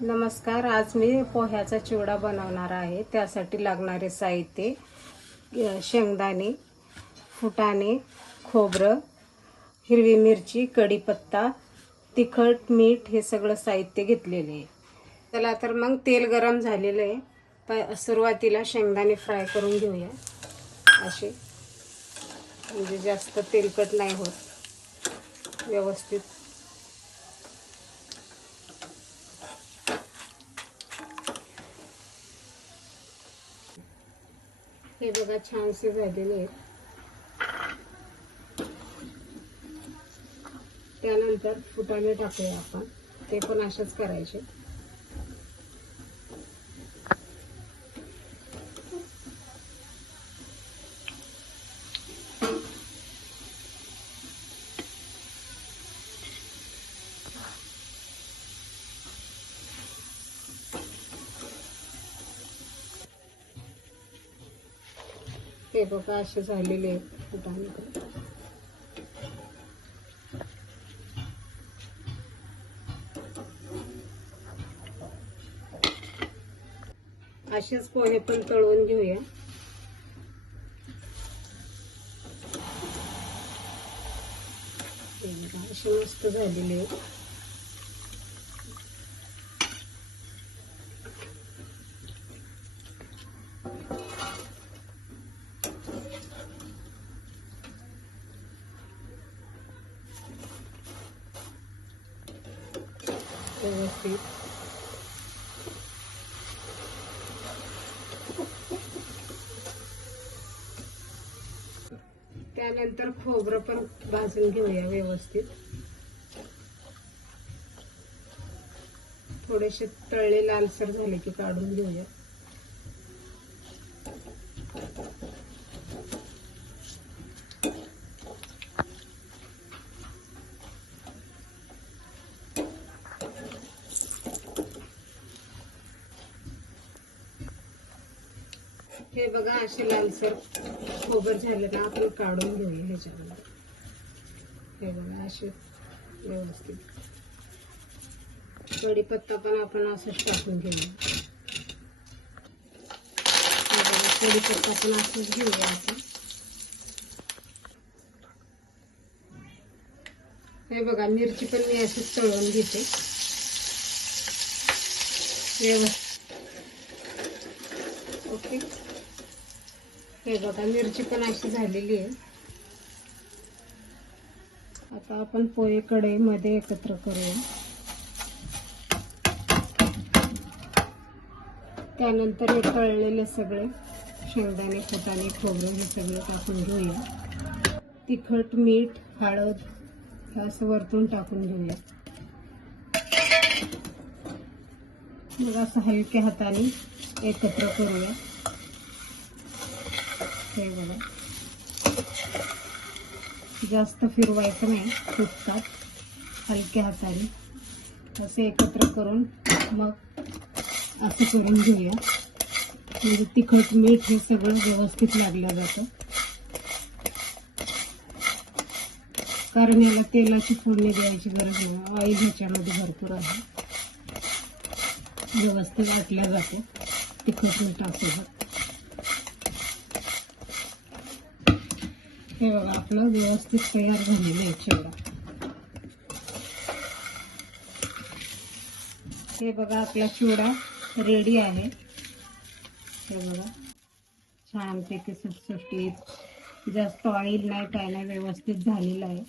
नमस्कार आज मी पोह्याचा चिवडा बनवणार आहे. त्यासाठी लागणारे साहित्य शेंगदाणे फुटाणे खोबरं हिरवी मिरची कढीपत्ता तिखट मीठ हे सगळं साहित्य घेतलेले आहे. चला तर मग तेल गरम झालेलं आहे. प सुरुवातीला शेंगदाणे फ्राय करून घेऊया. असे. म्हणजे जास्त तेलकट नाही होत. व्यवस्थित. हे बघा छानसे झालेले आहेत. त्यानंतर फुटाणे टाकूया आपण. ते पण असेच करायचे. हे बघा असे झालेले आहेत. असेच पोहे पण तळवून घेऊया. असे मस्त झालेले व्यवस्थित. त्यानंतर खोबरं पण भाजून घेऊया व्यवस्थित. थोडेसे तळले लालसर झाले की काढून घेऊया. हे बघा असे लालसर खोबर झाले ना आपण काढून घेऊया ह्याच्यामध्ये. हे बघा असे व्यवस्थित. कढीपत्ता पण आपण असंच टाकून घेऊया. कढीपत्ता पण असंच घेऊया आपण. हे बघा मिरची पण मी अशीच तळून घेते. व्यवस्थित. ओके? हे बघा मिरची पण अशी झालेली आहे. आता आपण पोहे कढईमध्ये एकत्र करूया. त्यानंतर हे तळलेले सगळे शेंगदाणे फुटाणे खोबरं हे सगळं टाकून घेऊया. तिखट मीठ हळद हे असं वरतून टाकून घेऊया. मग असं हलक्या हाताने एकत्र करूया. हे बघा जास्त फिरवायचं नाही फुटतात. हलक्या हाताने. असे एकत्र करून मग असं करून घेऊया. म्हणजे तिखट मीठ हे सगळं व्यवस्थित लागलं जातं. कारण याला तेलाची फोडणी द्यायची गरज नाही. ऑइल ह्याच्यामध्ये भरपूर आहे. व्यवस्थित वाटल्या जातं. तिखट मीठ असं हे बघा आपलं व्यवस्थित तयार झालेलं आहे चिवडा हे बघा आपला चिवडा रेडी आहे. हे बघा छानपैकी सुटसुटीत. जास्त ऑइल नाही काय नाही व्यवस्थित झालेलं आहे.